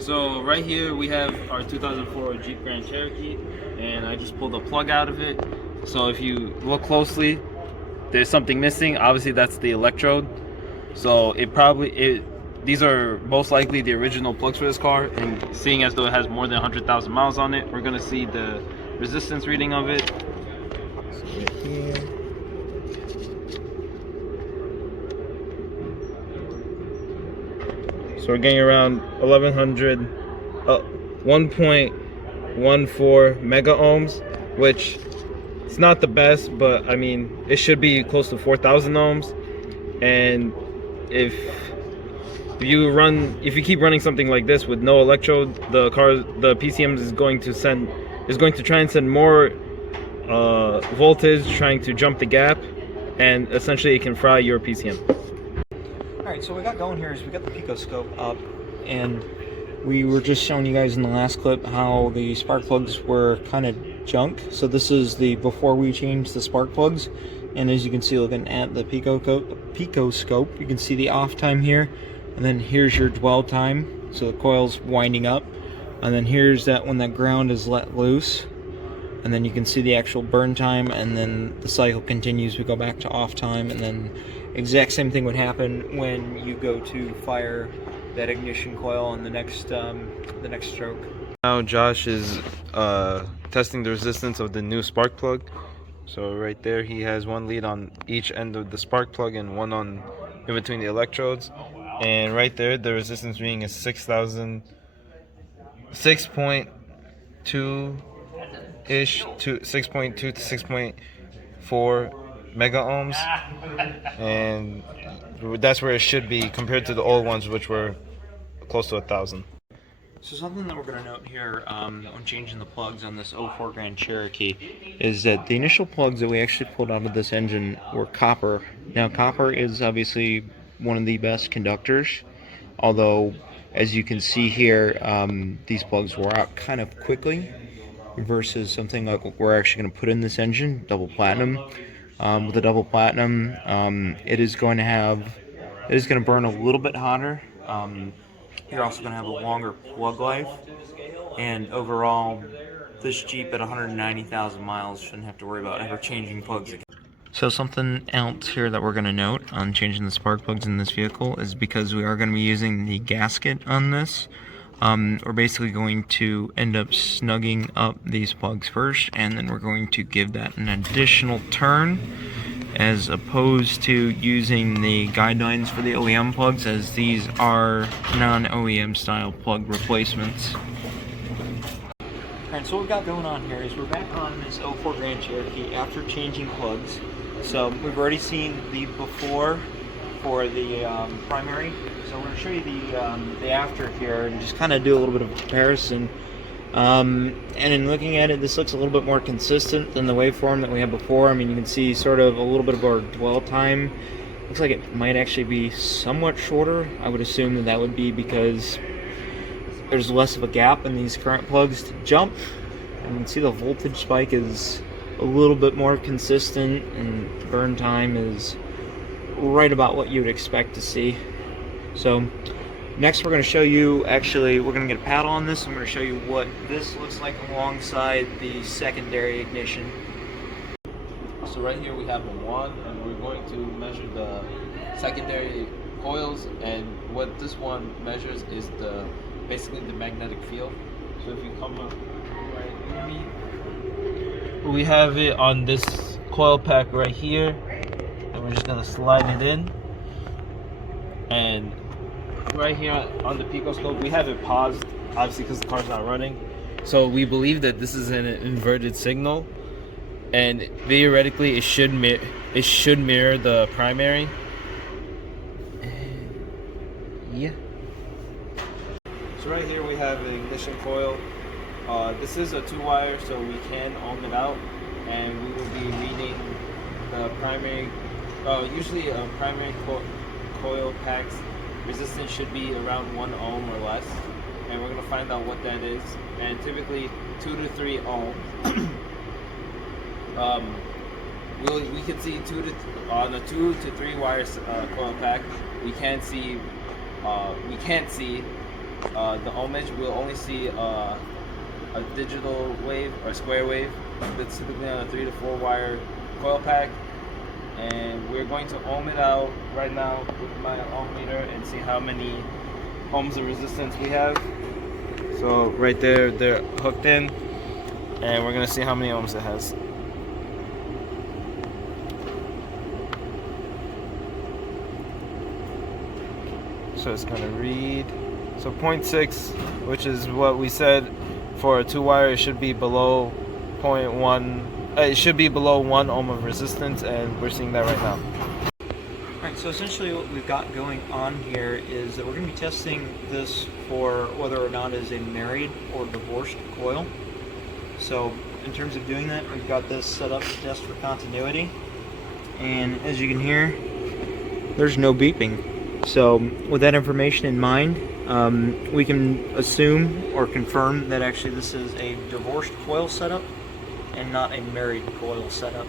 So right here we have our 2004 Jeep Grand Cherokee, and I just pulled a plug out of it. So if you look closely, there's something missing. Obviously that's the electrode. So these are most likely the original plugs for this car, and seeing as though it has more than 100,000 miles on it, we're gonna see the resistance reading of it. So right here. So we're getting around 1.14 mega ohms, which it's not the best, but I mean it should be close to 4,000 ohms. And if you keep running something like this with no electrode, the PCM is going to try and send more voltage, trying to jump the gap, and essentially it can fry your PCM. Alright, so what we got going here is we got the Picoscope up, and we were just showing you guys in the last clip how the spark plugs were kind of junk. So this is the before we changed the spark plugs, and as you can see looking at the Picoscope, you can see the off time here, and then here's your dwell time, so the coil's winding up, and then here's that when that ground is let loose, and then you can see the actual burn time, and then the cycle continues. We go back to off time, and then exact same thing would happen when you go to fire that ignition coil on the next stroke. Now Josh is testing the resistance of the new spark plug. So right there he has one lead on each end of the spark plug and one on in between the electrodes. And right there the resistance reading is 6.2 ish to 6.2 to 6.4 mega ohms, and that's where it should be compared to the old ones, which were close to 1,000. So something that we're going to note here when changing the plugs on this 04 Grand Cherokee is that the initial plugs that we actually pulled out of this engine were copper. Now copper is obviously one of the best conductors, although as you can see here these plugs wore out kind of quickly versus something like what we're actually going to put in this engine, double platinum. With the double platinum, it is going to burn a little bit hotter. You're also going to have a longer plug life, and overall, this Jeep at 190,000 miles shouldn't have to worry about ever changing plugs again. So something else here that we're going to note on changing the spark plugs in this vehicle is because we are going to be using the gasket on this. We're basically going to end up snugging up these plugs first, and then we're going to give that an additional turn, as opposed to using the guidelines for the OEM plugs, as these are non-OEM style plug replacements. Alright, so what we've got going on here is we're back on this 04 Grand Cherokee after changing plugs. So we've already seen the before for the primary, so we're going to show you the after here and just kind of do a little bit of a comparison. And in looking at it, this looks a little bit more consistent than the waveform that we had before. I mean, you can see sort of a little bit of our dwell time. Looks like it might actually be somewhat shorter. I would assume that would be because there's less of a gap in these current plugs to jump. And you can see the voltage spike is a little bit more consistent, and burn time is right about what you would expect to see. So next we're going to show you, actually we're going to get a paddle on this. I'm going to show you what this looks like alongside the secondary ignition. So right here we have a wand, and we're going to measure the secondary coils, and what this one measures is basically the magnetic field. So if you come up right near me, we have it on this coil pack right here, and we're just going to slide it in. And right here on the Picoscope, we have it paused, obviously because the car's not running. So we believe that this is an inverted signal, and theoretically it should mirror the primary. Yeah. So right here we have an ignition coil. This is a 2-wire, so we can ohm it out, and we will be reading the primary. Usually a primary coil pack's resistance should be around 1 ohm or less, and we're going to find out what that is. And typically 2 to 3 ohms. We can see on a 2 to 3 wire coil pack. We can't see the ohmage, we'll only see a digital wave or square wave that's typically on a 3 to 4 wire coil pack. And we're going to ohm it out right now with my ohm meter and see how many ohms of resistance we have. So right there, they're hooked in, and we're gonna see how many ohms it has. So it's gonna read, so 0.6, which is what we said for a 2-wire. It should be below 0.1. It should be below 1 ohm of resistance, and we're seeing that right now. Alright, so essentially what we've got going on here is that we're going to be testing this for whether or not it is a married or divorced coil. So in terms of doing that, we've got this set up to test for continuity. And as you can hear, there's no beeping. So with that information in mind, we can assume or confirm that actually this is a divorced coil setup and not a married coil setup.